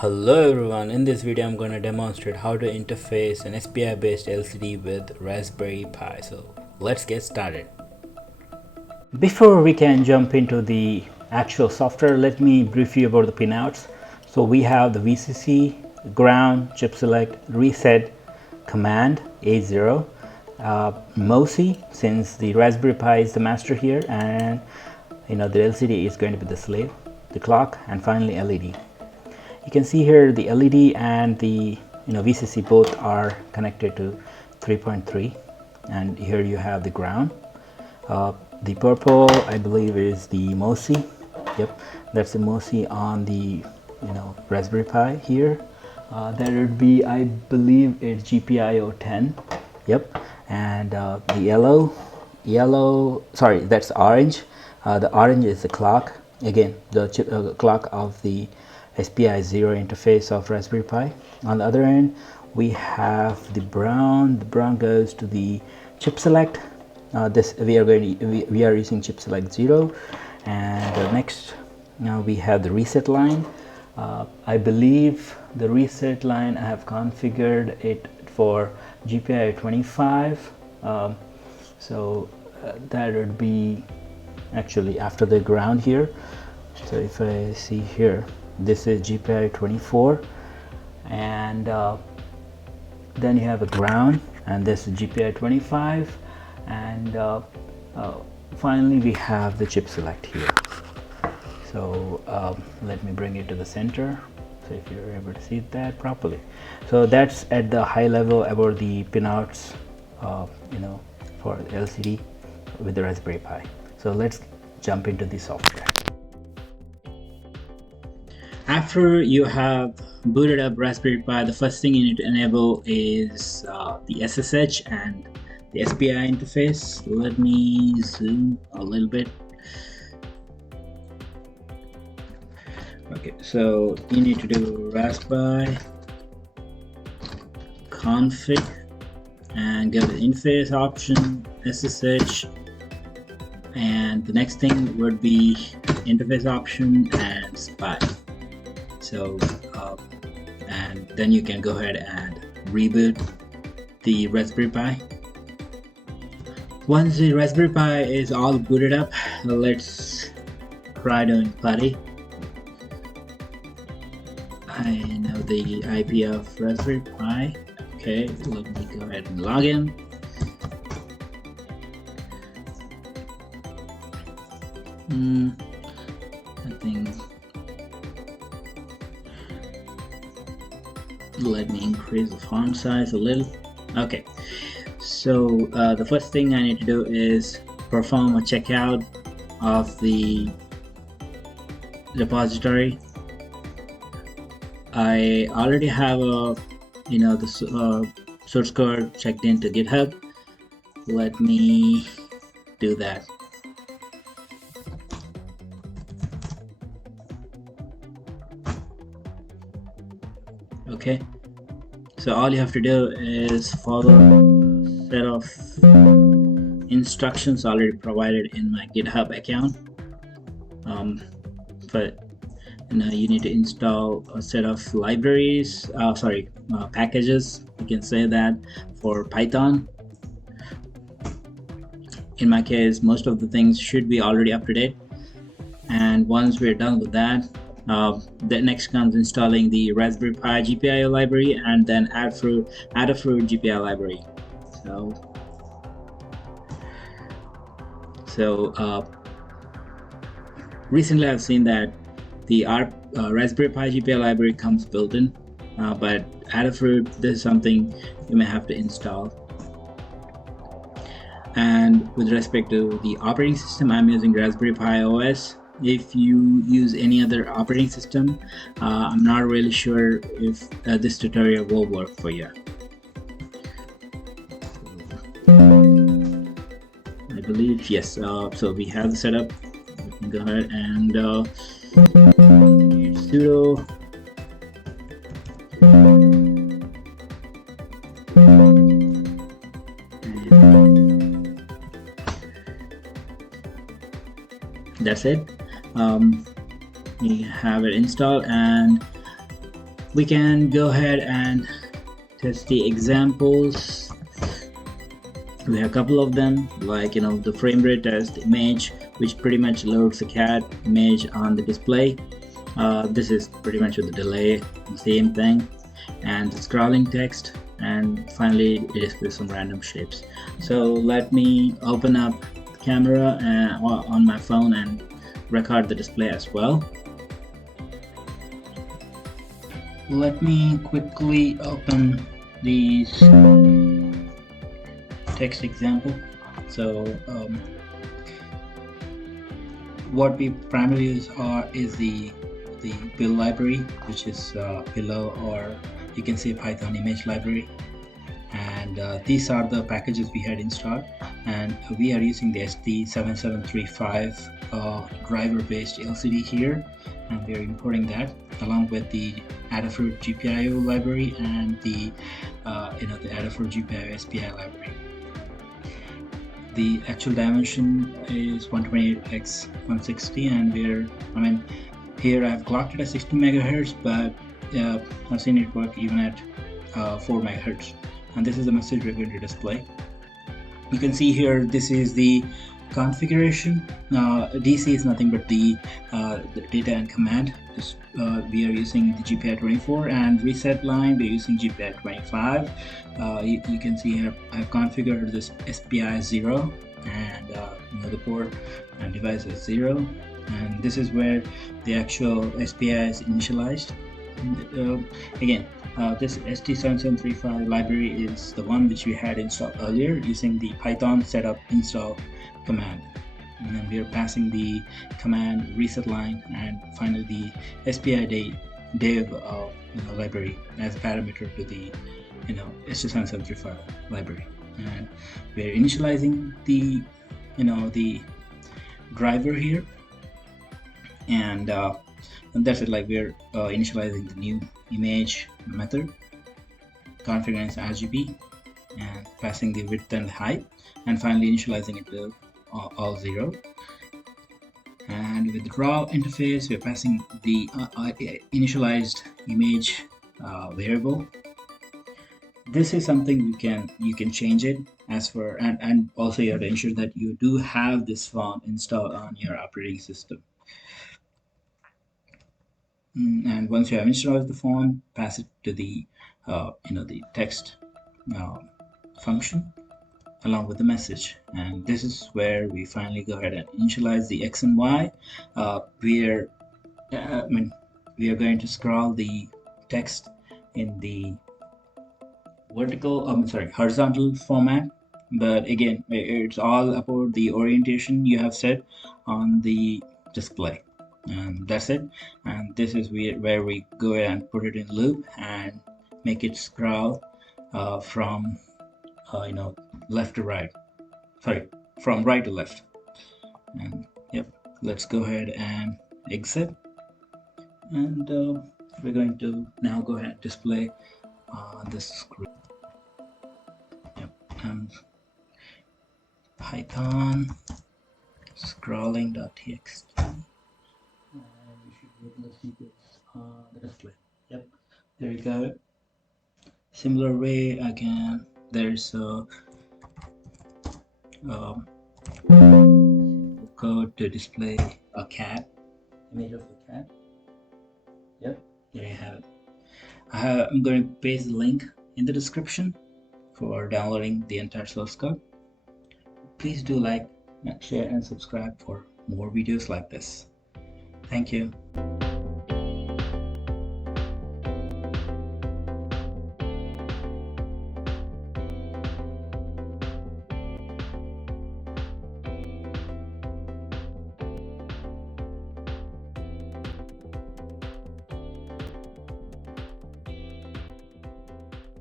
Hello everyone, in this video I'm going to demonstrate how to interface an SPI based LCD with Raspberry Pi. So let's get started. Before we can jump into the actual software, let me brief you about the pinouts. So we have the VCC, ground, chip select, reset, command, A0, MOSI, since the Raspberry Pi is the master here, and the LCD is going to be the slave, the clock, and finally LED. You can see here the LED and the VCC both are connected to 3.3, and here you have the ground. The purple, I believe, is the MOSI. Yep, that's the MOSI on the Raspberry Pi here. That would be, I believe, it's GPIO 10. Yep, and the yellow, sorry, that's orange. The orange is the clock. Again, the clock of the SPI 0 interface of Raspberry Pi. On the other end, we have the brown. The brown goes to the chip select. We are using chip select 0, and next we have the reset line. I believe the reset line, I have configured it for GPIO 25. So that would be actually after the ground here. So if I see here, this is GPIO 24, and then you have a ground, and this is GPIO 25, and finally we have the chip select here. So let me bring it to the center, so if you're able to see that properly. So that's at the high level about the pinouts for the LCD with the Raspberry Pi. So let's jump into the software. After you have booted up Raspberry Pi, the first thing you need to enable is the SSH and the SPI interface. Let me zoom a little bit. Okay, so you need to do raspi config and go to the interface option, SSH, and the next thing would be interface option and SPI. So and then you can go ahead and reboot the Raspberry Pi. Once the Raspberry Pi is all booted up, let's try doing PuTTY. I know the IP of Raspberry Pi. Okay, let me go ahead and log in. I think, let me increase the font size a little. Okay, so the first thing I need to do is perform a checkout of the repository. I already have the source code checked into GitHub. Let me do that. Okay, so all you have to do is follow a set of instructions already provided in my GitHub account. But you need to install a set of libraries, packages, you can say that, for Python. In my case, most of the things should be already up to date, and once we're done with that, the next comes installing the Raspberry Pi GPIO library, and then Adafruit GPIO library. So recently I've seen that the Raspberry Pi GPIO library comes built in, but Adafruit, this is something you may have to install. And with respect to the operating system, I'm using Raspberry Pi OS. If you use any other operating system, I'm not really sure if this tutorial will work for you. I believe yes. So we have the setup. We can go ahead and sudo that's it. We have it installed, and We can go ahead and test the examples. We have a couple of them, like the frame rate test image, which pretty much loads the cat image on the display. This is pretty much with the delay, the same thing, and the scrolling text, and finally it displays some random shapes. So let me open up the camera on my phone and record the display as well. Let me quickly open these text example. So what we primarily use is the build library, which is below, or you can say Python image library, and these are the packages we had installed, and we are using the ST7735 driver based LCD here, and we are importing that along with the Adafruit GPIO library and the the Adafruit GPIO SPI library. The actual dimension is 128x160, and here I've clocked it at 60 megahertz, but I've seen it work even at 4 megahertz. And this is the message we're going to display. You can see here, this is the configuration. DC is nothing but the data and command. We are using the GPI 24, and reset line we're using GPI 25. You can see here I've configured this SPI 0, and the port and device is 0, and this is where the actual SPI is initialized. Again, this ST7735 library is the one which we had installed earlier using the Python setup install command, and then we are passing the command reset line and finally the SPI dev library as a parameter to the ST7735 library, and we are initializing the the driver here, and that's it. Like, we're initializing the new image method, configuring as RGB, and passing the width and height, and finally initializing it to all 0. And with the draw interface, we're passing the initialized image variable. This is something you can change it as for, and also you have to ensure that you do have this font installed on your operating system. And once you have installed the font, pass it to the the text function along with the message, and this is where we finally go ahead and initialize the X and Y. We are going to scroll the text in the horizontal format, but again, it's all about the orientation you have set on the display, and that's it. And this is where we go ahead and put it in loop and make it scroll from left to right, from right to left. And yep, let's go ahead and exit, and we're going to now go ahead and display the screen. Yep, Python scrolling.txt, and you should be able to see this on the display. Yep, there you go. Similar way, again, there's a code to display a cat, image of a cat. Yep, there you have it. I'm going to paste the link in the description for downloading the entire source code. Please do like, share, and subscribe for more videos like this. Thank you.